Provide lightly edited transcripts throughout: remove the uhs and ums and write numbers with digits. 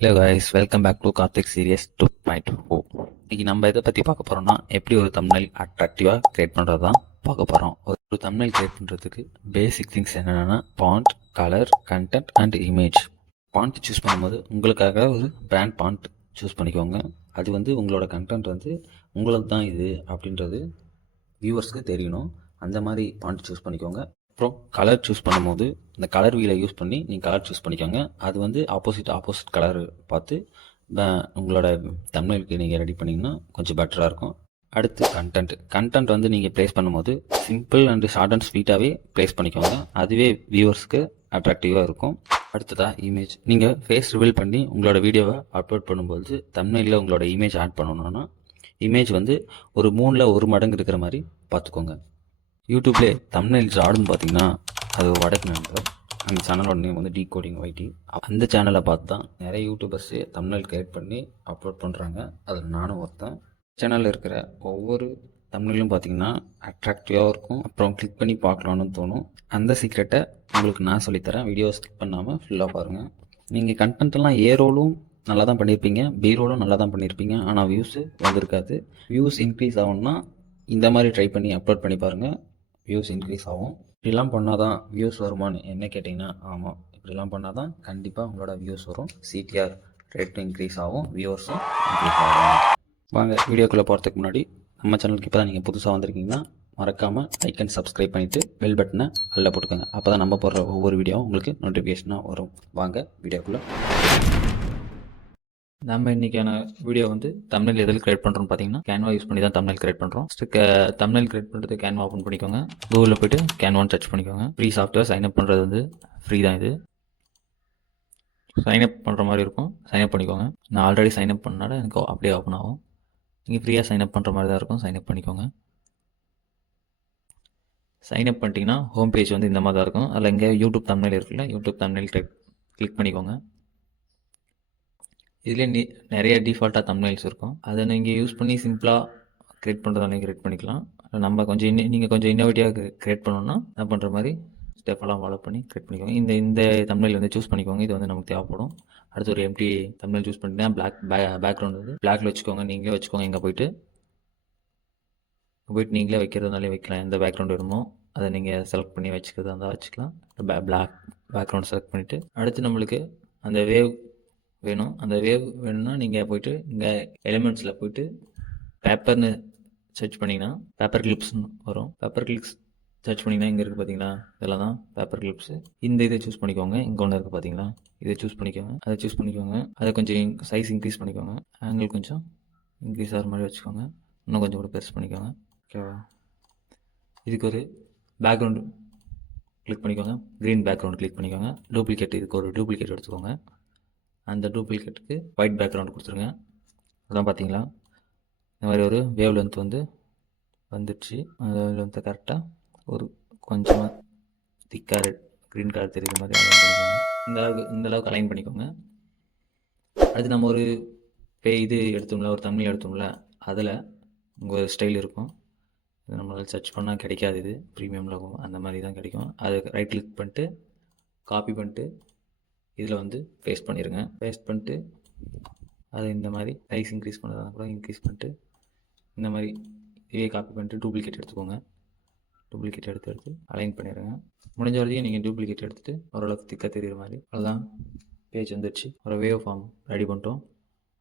Hello guys, welcome back to Karthik series 2.0. இன்னைக்கு நம்ம எதை பற்றி பார்க்க போகிறோம்னா, எப்படி ஒரு தம்ப்நெயில் அட்ராக்டிவாக கிரியேட் பண்ணுறது தான் பார்க்க போகிறோம். ஒரு தம்ப்நெயில் கிரியேட் பண்ணுறதுக்கு பேசிக் திங்ஸ் என்னென்னா bond, colour, content and image. Bond choose பண்ணும்போது உங்களுக்காக ஒரு பிராண்ட் பாண்ட் சூஸ் பண்ணிக்கோங்க. அது உங்களோட கண்டென்ட் உங்களுக்கு தான் இது அப்படின்றது வியூவர்ஸ்க்கு தெரியணும். அந்த மாதிரி பாண்ட் சூஸ் பண்ணிக்கோங்க. அப்புறம் கலர் சூஸ் பண்ணும்போது இந்த கலர் வீலை யூஸ் பண்ணி நீங்கள் கலர் சூஸ் பண்ணிக்கோங்க. அது ஆப்போசிட் கலர் பார்த்து உங்களோட தம்ப்நெயிலுக்கு நீங்கள் ரெடி பண்ணிங்கன்னா கொஞ்சம் பெட்டராக இருக்கும். அடுத்து கண்டென்ட் நீங்கள் ப்ளேஸ் பண்ணும்போது சிம்பிள் அண்ட் ஷார்ட் அண்ட் ஸ்வீட்டாகவே ப்ளேஸ் பண்ணிக்கோங்க. அதுவே வியூவர்ஸ்க்கு அட்ராக்டிவாக இருக்கும். அடுத்ததாக இமேஜ். நீங்கள் ஃபேஸ் ரிவீல் பண்ணி உங்களோட வீடியோவை அப்லோட் பண்ணும்போது தம்ப்நெயிலில் உங்களோட இமேஜ் ஆட் பண்ணணும்னா இமேஜ் ஒரு 3ல் 1 மடங்கு இருக்கிற மாதிரி பார்த்துக்கோங்க. யூடியூப்லேயே தம்ப்நெயில்ஸ் ஆடுன்னு பார்த்தீங்கன்னா அது வடக்கு நண்பர். அந்த சேனலோட நேம் டீகோடிங் வைட்டி. அந்த சேனலை பார்த்து தான் நிறைய யூடியூபர்ஸு தம்ப்நெயில் கிரியேட் பண்ணி அப்லோட் பண்ணுறாங்க. அதில் நானும் ஒருத்தன். சேனலில் இருக்கிற ஒவ்வொரு தம்ப்நெயிலும் பார்த்தீங்கன்னா அட்ராக்டிவாக இருக்கும். அப்புறம் கிளிக் பண்ணி பார்க்கலான்னு தோணும். அந்த சீக்ரெட்டை உங்களுக்கு நான் சொல்லித்தரேன். வீடியோ ஸ்கிப் பண்ணாமல் ஃபுல்லாக பாருங்கள். நீங்கள் கண்டென்ட்லாம் ஏ ரோலும் நல்லா தான் பண்ணியிருப்பீங்க, பி ரோலும் நல்லா தான் பண்ணியிருப்பீங்க. ஆனால் வியூஸு வந்திருக்காது. வியூஸ் இன்க்ரீஸ் ஆகணும்னா இந்த மாதிரி ட்ரை பண்ணி அப்லோட் பண்ணி பாருங்கள். வியூஸ் இன்க்ரீஸ் ஆகும். இப்படிலாம் பண்ணால் தான் வியூஸ் வருமானு என்ன கேட்டிங்கன்னா, ஆமாம், இப்படிலாம் பண்ணால் தான் கண்டிப்பாக உங்களோட வியூஸ் வரும். சிடிஆர் ரேட்டும் இன்க்ரீஸ் ஆகும், வியூவர்ஸும் இன்க்ரீஸ் ஆகும். வாங்க வீடியோக்குள்ளே போகிறதுக்கு முன்னாடி நம்ம சேனலுக்கு இப்போ தான் நீங்கள் புதுசாக வந்திருக்கீங்கன்னா மறக்காமல் லைக் அண்ட் சப்ஸ்கிரைப் பண்ணிவிட்டு பெல் பட்டனை அல்ல போட்டுக்கோங்க. அப்போ தான் நம்ம போடுற ஒவ்வொரு வீடியோவும் உங்களுக்கு நோட்டிஃபிகேஷனாக வரும். வாங்க வீடியோக்குள்ளே. நம்ம இன்றைக்கான வீடியோ தம்ப்நெயில் எதில் கிரியேட் பண்ணுறோம்னு பார்த்தீங்கன்னா, கேன்வா யூஸ் பண்ணி தான் தம்ப்நெயில் கிரியேட் பண்ணுறோம். தம்ப்நெயில் கிரியேட் பண்ணுறது கேன்வா ஓப்பன் பண்ணிக்கோங்க. கூகுளில் போய்ட்டு கேன்வான்னு சர்ச் பண்ணிக்கோங்க. Free software. சைன்அப் பண்ணுறது ஃப்ரீ தான். இது சைன்அப் பண்ணுற மாதிரி இருக்கும். சைன்அப் பண்ணிக்கோங்க. நான் ஆல்ரெடி சைன்அப் பண்ணனால எனக்கு அப்படியே ஓப்பன் ஆகும். நீங்கள் ஃப்ரீயாக சைன்அப் பண்ணுற மாதிரி தான் இருக்கும். சைன்அப் பண்ணிக்கோங்க. சைன்அப் பண்ணிட்டீங்கன்னா ஹோம் பேஜ் இந்த மாதிரி தான் இருக்கும். அதில் இங்கே யூடியூப் தம்ப்நெயில் இருக்குல்ல, யூடியூப் தம்ப்நெயில் கிளிக் பண்ணிக்கோங்க. இதில் நிறைய டிஃபால்ட்டாக தம்ப்நெயில்ஸ் இருக்கும். அதை நீங்கள் யூஸ் பண்ணி சிம்பிளாக க்ரியேட் பண்ணுறதாலே க்ரியேட் பண்ணிக்கலாம். நம்ம கொஞ்சம் நீங்கள் கொஞ்சம் இன்னோவேட்டிவாக க்ரியேட் பண்ணணுன்னா நான் பண்ணுற மாதிரி ஸ்டெப்பெல்லாம் ஃபாலோ பண்ணி க்ரியேட் பண்ணிக்கோங்க. இந்த தம்ப்நெயில் சூஸ் பண்ணிக்கோங்க. இது நமக்கு தேவைப்படும். அடுத்து ஒரு எம்டி தம்ப்நெயில் சூஸ் பண்ணிட்டீங்கன்னா பேக்ரவுண்ட் பிளாக்ல வச்சுக்கோங்க. நீங்களே வச்சுக்கோங்க. இங்கே போயிட்டு நீங்களே வைக்கிறதுனாலே வைக்கலாம். எந்த பேக்ரவுண்ட் வேணுமோ அதை நீங்கள் செலக்ட் பண்ணி வச்சுக்கிறதா இருந்தால் வச்சுக்கலாம். பேக்ரவுண்ட் செலக்ட் பண்ணிவிட்டு அடுத்து நம்மளுக்கு அந்த வேவ் வேணும். அந்த வேவ் வேணும்னா நீங்கள் போய்ட்டு இங்கே எலிமெண்ட்ஸில் போய்ட்டு பேப்பர்னு சர்ச் பண்ணிங்கன்னா பேப்பர் கிளிப்ஸ்னு வரும். பேப்பர் கிளிப்ஸ் சர்ச் பண்ணிங்கன்னா இங்கே இருக்குது பார்த்தீங்களா, இதெல்லாம் தான் பேப்பர் கிளிப்ஸு. இந்த இதை சூஸ் பண்ணிக்கோங்க. இங்கே ஒன்று இருக்குது பார்த்தீங்களா, இதை சூஸ் பண்ணிக்கோங்க. அதை சூஸ் பண்ணிக்கோங்க. அதை கொஞ்சம் சைஸ் இன்க்ரீஸ் பண்ணிக்கோங்க. ஆங்கிள் கொஞ்சம் இன்க்ரீஸ் ஆகிற மாதிரி வச்சுக்கோங்க. இன்னும் கொஞ்சம் கூட பெருசு பண்ணிக்கோங்க. ஓகேவா? இதுக்கு ஒரு பேக்ரவுண்டு கிளிக் பண்ணிக்கோங்க. க்ரீன் பேக்ரவுண்ட் கிளிக் பண்ணிக்கோங்க. டூப்ளிகேட், இதுக்கு ஒரு டூப்ளிகேட் எடுத்துக்கோங்க. அந்த டூப்ளிகேட்டுக்கு ஒயிட் பேக்ரவுண்ட் கொடுத்துருங்க. அதான் பார்த்தீங்களா, இந்த மாதிரி ஒரு வேவ் லென்த் வந்துடுச்சு. அந்த வேவ் லென்த்தை கரெக்டாக ஒரு கொஞ்சமாக திக்காக க்ரீன் கலர் தெரியுற மாதிரி அலைன் பண்ணிக்கோங்க. இந்த அளவுக்கு அலைன் பண்ணிக்கோங்க. அடுத்து நம்ம ஒரு இது எடுத்தோம்ல, ஒரு தம்ப்நெயில் எடுத்தோம்ல, அதில் உங்கள் ஸ்டைல் இருக்கும். இது நம்மளால் சர்ச் பண்ணால் கிடைக்காது. இது ப்ரீமியமில் அந்த மாதிரி தான் கிடைக்கும். அதை ரைட் கிளிக் பண்ணிட்டு காப்பி பண்ணிட்டு இதில் பேஸ்ட் பண்ணிடுங்க. பேஸ்ட் பண்ணிட்டு அது இந்த மாதிரி சைஸ் இன்க்ரீஸ் பண்ணுறதா கூட இன்க்ரீஸ் பண்ணிட்டு இந்த மாதிரி இதே காப்பி பண்ணிட்டு டூப்ளிகேட் எடுத்துக்கோங்க. டூப்ளிகேட் எடுத்து அலைன் பண்ணிடுங்க. முடிஞ்ச வரைக்கும் நீங்கள் டூப்ளிகேட் எடுத்துகிட்டு ஓரளவுக்கு திக்காக தெரிகிற மாதிரி. அதுதான் பேஜ் வந்துடுச்சு. ஒரு வேவ் ஃபார்ம் ரெடி பண்ணிட்டோம்.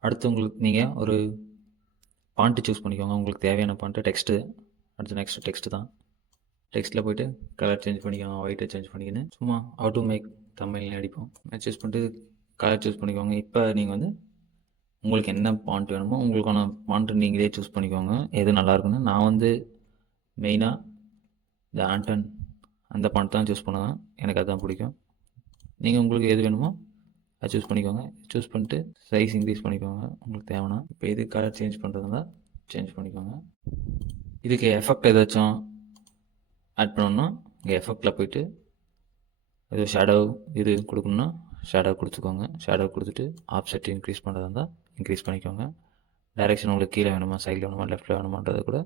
அடுத்து உங்களுக்கு நீங்கள் ஒரு பாண்ட்டு சூஸ் பண்ணிக்கோங்க. உங்களுக்கு தேவையான பாண்ட்டு. டெக்ஸ்ட்டு. அடுத்து நெக்ஸ்ட்டு டெக்ஸ்ட்டு தான். டெக்ஸ்ட்டில் போய்ட்டு கலர் சேஞ்ச் பண்ணிக்கோங்க. ஒயிட்டை சேஞ்ச் பண்ணிக்கின்னு சும்மா ஹவ் டு மேக் தம்ப்நெயில் அடிப்போம். சூஸ் பண்ணிட்டு கலர் சூஸ் பண்ணிக்கோங்க. இப்போ நீங்கள் உங்களுக்கு என்ன பாண்ட் வேணுமோ உங்களுக்கான பாண்ட்டு நீங்களே சூஸ் பண்ணிக்கோங்க. எது நல்லாயிருக்குன்னு. நான் மெயினாக இந்த ஆண்டன் அந்த பாண்ட் தான் சூஸ் பண்ணுவேன். எனக்கு அதுதான் பிடிக்கும். நீங்கள் உங்களுக்கு எது வேணுமோ அதை சூஸ் பண்ணிக்கோங்க. சூஸ் பண்ணிட்டு சைஸ் இன்க்ரீஸ் பண்ணிக்கோங்க உங்களுக்கு தேவைன்னா. இப்போ இது கலர் சேஞ்ச் பண்ணுறதுனா சேஞ்ச் பண்ணிக்கோங்க. இதுக்கு எஃபெக்ட் ஏதாச்சும் ஆட் பண்ணணும்னா இங்கே எஃபெக்டில் போய்ட்டு இது ஷேடோ இது கொடுக்கணுன்னா ஷேடோ கொடுத்துக்கோங்க. ஷேடோ கொடுத்துட்டு ஆப்செட் இன்க்ரீஸ் பண்ணுறதா இருந்தால் இன்க்ரீஸ் பண்ணிக்கோங்க. டைரெக்ஷன் உங்களுக்கு கீழே வேணுமா, சைடில் வேணுமா, லெஃப்ட்டில் வேணுமான்றதை கூட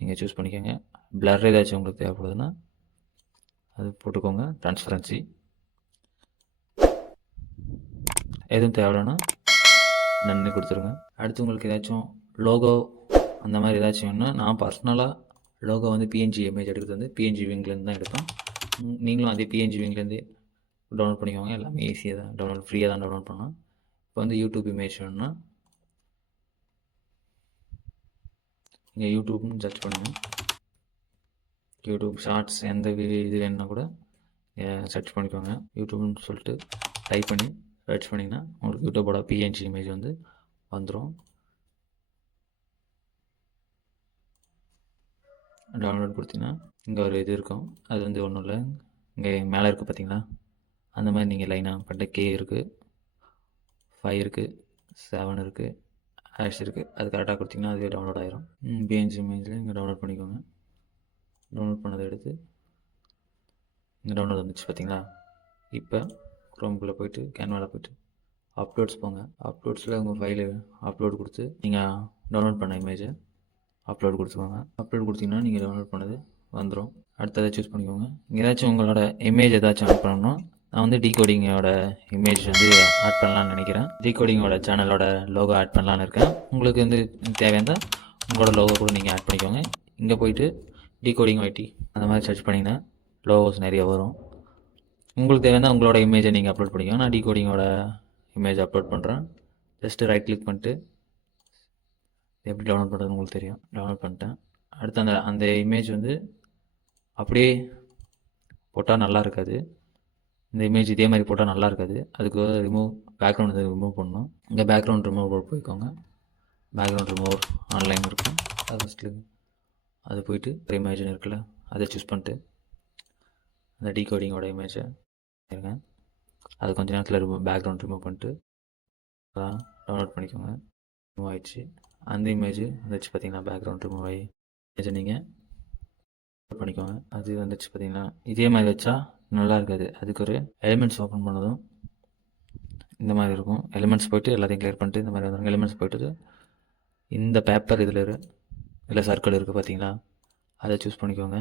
நீங்கள் சூஸ் பண்ணிக்கோங்க. பிளர் ஏதாச்சும் உங்களுக்கு தேவைப்படுதுன்னா அது போட்டுக்கோங்க. ட்ரான்ஸ்பரன்சி எதுவும் தேவைன்னா நன்றி கொடுத்துருங்க. அடுத்து உங்களுக்கு ஏதாச்சும் லோகோ அந்த மாதிரி ஏதாச்சும் வேணுன்னா, நான் பர்சனலாக லோகோ வந்து பிஎன்ஜி இமேஜ் எடுக்கிறது வந்து பிஎன்ஜி விங்லேருந்து தான் எடுப்பேன். நீங்களும் அதே பிஎன்ஜி விங்லேருந்து டவுன்லோட் பண்ணிக்கோங்க. எல்லாமே ஈஸியாக தான் டவுன்லோட், ஃப்ரீயாக தான் டவுன்லோட் பண்ணலாம். இப்போ வந்து யூடியூப் இமேஜ் வேணும்னா நீங்கள் யூடியூப்னு சர்ச் பண்ணுங்கள். யூடியூப் ஷார்ட்ஸ் எந்த இது வேணுன்னா கூட சர்ச் பண்ணிக்கோங்க. யூடியூப்னு சொல்லிட்டு டைப் பண்ணி சர்ச் பண்ணிங்கன்னா உங்களுக்கு யூடியூபோட பிஎன்ஜி இமேஜ் வந்து வந்துடும். டவுன்லோட் கொடுத்தீங்கன்னா இங்கே ஒரு இது இருக்கும். அது வந்து ஒன்றும் இல்லை, இங்கே மேலே இருக்குது பார்த்தீங்களா, அந்த மாதிரி நீங்கள் லைனாக பண்ணிட்டு கே இருக்குது, 5 இருக்குது, 7 இருக்குது, ஹேஷ் இருக்குது. அது கரெக்டாக கொடுத்தீங்கன்னா அதுவே டவுன்லோட் ஆயிரும். பிஎன்ஜி இமேஜில் இங்கே டவுன்லோட் பண்ணிக்கோங்க. டவுன்லோட் பண்ணதை எடுத்து இங்கே டவுன்லோட் வந்துச்சு பார்த்தீங்களா. இப்போ க்ரோம்குள்ளே போய்ட்டு கேன்வாவில் போய்ட்டு அப்லோட்ஸ் போங்க. அப்லோட்ஸில் உங்கள் ஃபைலு அப்லோட் கொடுத்து நீங்கள் டவுன்லோட் பண்ண இமேஜை அப்லோட் கொடுத்துக்கோங்க. அப்லோட் கொடுத்தீங்கன்னா நீங்கள் டவுன்லோட் பண்ணது வந்துடும். அடுத்ததை சூஸ் பண்ணிக்கோங்க. ஏதாச்சும் உங்களோட இமேஜ் ஏதாச்சும் ஆட் பண்ணணும். நான் வந்து டீகோடிங்கோட இமேஜ் வந்து ஆட் பண்ணலான்னு நினைக்கிறேன். டீகோடிங்கோட சேனலோட லோகோ ஆட் பண்ணலான்னு இருக்கேன். உங்களுக்கு வந்து தேவையான உங்களோட லோகோ கூட நீங்கள் ஆட் பண்ணிக்கோங்க. இங்கே போய்ட்டு டீகோடிங் ஐடி அந்த மாதிரி சர்ச் பண்ணிங்கன்னா லோகோஸ் நிறைய வரும். உங்களுக்கு தேவையான உங்களோட இமேஜை நீங்கள் அப்லோட் பண்ணிக்கோங்க. நான் டீகோடிங்கோட இமேஜ் அப்லோட் பண்ணுறேன். ஜஸ்ட்டு ரைட் கிளிக் பண்ணிட்டு எப்படி டவுன்லோட் பண்ணுறதுன்னு உங்களுக்கு தெரியும். டவுன்லோட் பண்ணிட்டேன். அடுத்து அந்த இமேஜ் வந்து அப்படியே போட்டால் நல்லா இருக்காது. இந்த இமேஜ் இதே மாதிரி போட்டால் நல்லா இருக்காது. அதுக்கு பேக்ரவுண்ட் ரிமூவ் பண்ணணும். இங்கே பேக்ரவுண்ட் ரிமூவ் போய்க்கோங்க. பேக்ரவுண்ட் ரிமூவ் ஆன்லைன் இருக்கும். அது ஃபஸ்ட்டு அது போய்ட்டு இமேஜ்னு இருக்குல்ல, அதை சூஸ் பண்ணிட்டு அந்த டீகோடிங்கோட இமேஜை இருங்க. அது கொஞ்ச நேரத்தில் பேக்ரவுண்ட் ரிமூவ் பண்ணிட்டு டவுன்லோட் பண்ணிக்கோங்க. ரிமூவ் ஆகிடுச்சு. அந்த இமேஜ் வந்துச்சு பார்த்தீங்கன்னா, பேக்ரவுண்ட் ரிமூவ் ஆகி இமேஜை நீங்கள் பண்ணிக்கோங்க. அது வந்துச்சு பார்த்தீங்கன்னா, இதே மாதிரி வச்சா நல்லா இருக்காது. அதுக்கு ஒரு எலிமெண்ட்ஸ் ஓப்பன் பண்ணதும் இந்த மாதிரி இருக்கும். எலிமெண்ட்ஸ் போய்ட்டு எல்லாத்தையும் கிளியர் பண்ணிட்டு இந்த மாதிரி வந்துடும். எலிமெண்ட்ஸ் போய்ட்டு இந்த பேப்பர் இதில் சர்க்கிள் இருக்குது பார்த்தீங்களா, அதை சூஸ் பண்ணிக்கோங்க.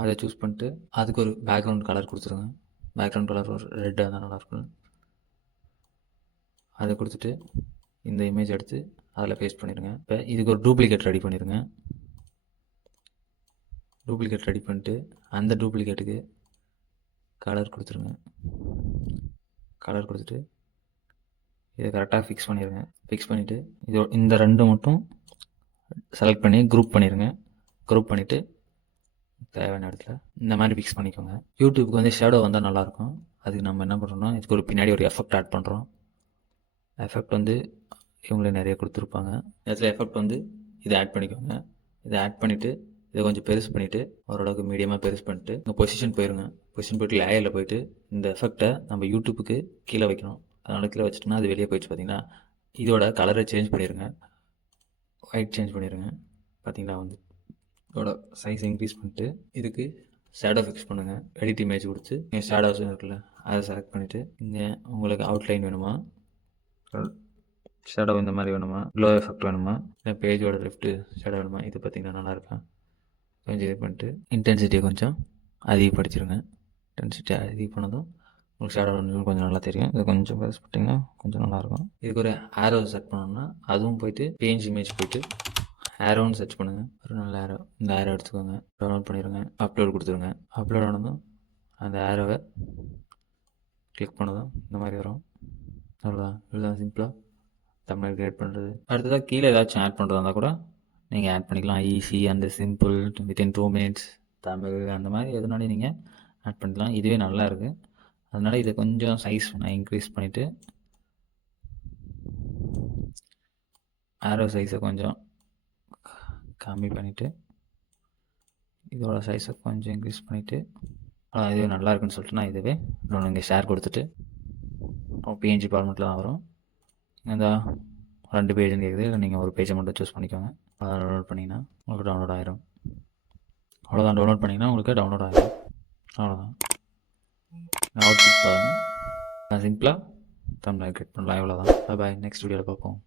அதை சூஸ் பண்ணிட்டு அதுக்கு ஒரு பேக்ரவுண்ட் கலர் கொடுத்துருங்க. பேக்ரவுண்ட் கலர் ஒரு ரெட்டாக தான் நல்லாயிருக்கும். அதை கொடுத்துட்டு இந்த இமேஜ் எடுத்து அதில் பேஸ்ட் பண்ணிடுங்க. இப்போ இதுக்கு ஒரு டூப்ளிகேட் ரெடி பண்ணிடுங்க. டூப்ளிகேட் ரெடி பண்ணிட்டு அந்த டூப்ளிகேட்டுக்கு கலர் கொடுத்துருங்க. கலர் கொடுத்துட்டு இதை கரெக்டாக ஃபிக்ஸ் பண்ணிடுங்க. ஃபிக்ஸ் பண்ணிவிட்டு இந்த ரெண்டு மட்டும் செலக்ட் பண்ணி குரூப் பண்ணிடுங்க. குரூப் பண்ணிவிட்டு தேவையான இடத்துல இந்த மாதிரி ஃபிக்ஸ் பண்ணிக்கோங்க. யூடியூப்க்கு வந்து ஷேடோ வந்தால் நல்லாயிருக்கும். அதுக்கு நம்ம என்ன பண்ணுறோம்னா, இதுக்கு ஒரு பின்னாடி ஒரு எஃபெக்ட் ஆட் பண்ணுறோம். எஃபெக்ட் வந்து இவங்களே நிறைய கொடுத்துருப்பாங்க. இடத்துல எஃபெக்ட் வந்து இதை ஆட் பண்ணிக்கோங்க. இதை ஆட் பண்ணிவிட்டு இதை கொஞ்சம் பெருசு பண்ணிவிட்டு ஓரளவுக்கு மீடியமாக பெருசு பண்ணிட்டு இங்கே பொசிஷன் போயிருங்க. பொசிஷன் போய்ட்டு லேயரில் போய்ட்டு இந்த எஃபெக்டை நம்ம யூடியூப்புக்கு கீழே வைக்கணும். அதனால் கீழே வச்சுட்டோம்னா அது வெளியே போயிடுச்சு பார்த்தீங்கன்னா, இதோட கலரை சேஞ்ச் பண்ணிடுங்க. ஒயிட் சேஞ்ச் பண்ணிடுங்க. பார்த்தீங்களா, வந்து இதோட சைஸ் இன்க்ரீஸ் பண்ணிட்டு இதுக்கு ஷேடோ ஃபிக்ஸ் பண்ணுங்கள். எடிட் இமேஜ் கொடுத்து இங்கே ஷேடோஸ் இருக்குல்ல, அதை செலக்ட் பண்ணிவிட்டு இங்கே உங்களுக்கு அவுட்லைன் வேணுமா, ஷேடோ இந்த மாதிரி வேணுமா, க்ளோ எஃபெக்ட் வேணுமா, இல்லை பேஜோட லெஃப்ட்டு ஷேடோ வேணுமா, இது பார்த்திங்கன்னா நல்லாயிருக்கும். கொஞ்சம் இது பண்ணிட்டு இன்டென்சிட்டியை கொஞ்சம் அதிகப்படுத்திடுங்க. இன்டென்சிட்டி அதிகம் பண்ணதும் உங்களுக்கு ஷேடோ கொஞ்சம் நல்லா தெரியும். இது கொஞ்சம் பெருசு பண்ணிட்டீங்கன்னா கொஞ்சம் நல்லாயிருக்கும். இதுக்கு ஒரு ஆரோ செட் பண்ணணும்னா அதுவும் போய்ட்டு பேஜ் இமேஜ் போய்ட்டு ஆரோன்னு சர்ச் பண்ணுங்கள். ஒரு நல்ல ஆரோ, இந்த ஆரோ எடுத்துக்கோங்க. டவுன்லோட் பண்ணிடுங்க. அப்லோட் கொடுத்துருங்க. அப்லோட் ஆனதும் அந்த ஆரோவை கிளிக் பண்ணதும் இந்த மாதிரி வரும். அவ்வளோதான். இதுதான் சிம்பிளாக தமிழ் கிரியேட் பண்ணுறது. அடுத்ததாக கீழே ஏதாச்சும் ஆட் பண்ணுறதா இருந்தால் கூட நீங்கள் ஆட் பண்ணிக்கலாம். Easy and simple within 2 minutes Tamil அந்த மாதிரி எதுனாலும் நீங்கள் ஆட் பண்ணிக்கலாம். இதுவே நல்லா இருக்குது. அதனால் இதை கொஞ்சம் சைஸ் நான் இன்க்ரீஸ் பண்ணிவிட்டு ஆரோ சைஸை கொஞ்சம் கம்மி பண்ணிவிட்டு இதோட சைஸை கொஞ்சம் இன்க்ரீஸ் பண்ணிவிட்டு இதுவே நல்லா இருக்குன்னு சொல்லிட்டு நான் இதுவே இன்னொன்று இங்கே ஷேர் கொடுத்துட்டு பிஎன்ஜி ஃபார்மெட்டில் தான் வரும். இந்த 2 பேஜுன்னு கேட்குது. இல்லை நீங்கள் ஒரு பேஜை மட்டும் சூஸ் பண்ணிக்கோங்க. அதை டவுன்லோட் பண்ணிங்கன்னா உங்களுக்கு டவுன்லோட் ஆயிரும். அவ்வளோதான். டவுன்லோட் பண்ணிங்கன்னா உங்களுக்கு டவுன்லோட் ஆகிடும். அவ்வளோதான். அவுட்புட் பாருங்கள். சிம்பிளாக தமிழ் கிரியேட் பண்ணலாம். இவ்வளோதான். பாய். நெக்ஸ்ட் வீடியோவில் பார்ப்போம்.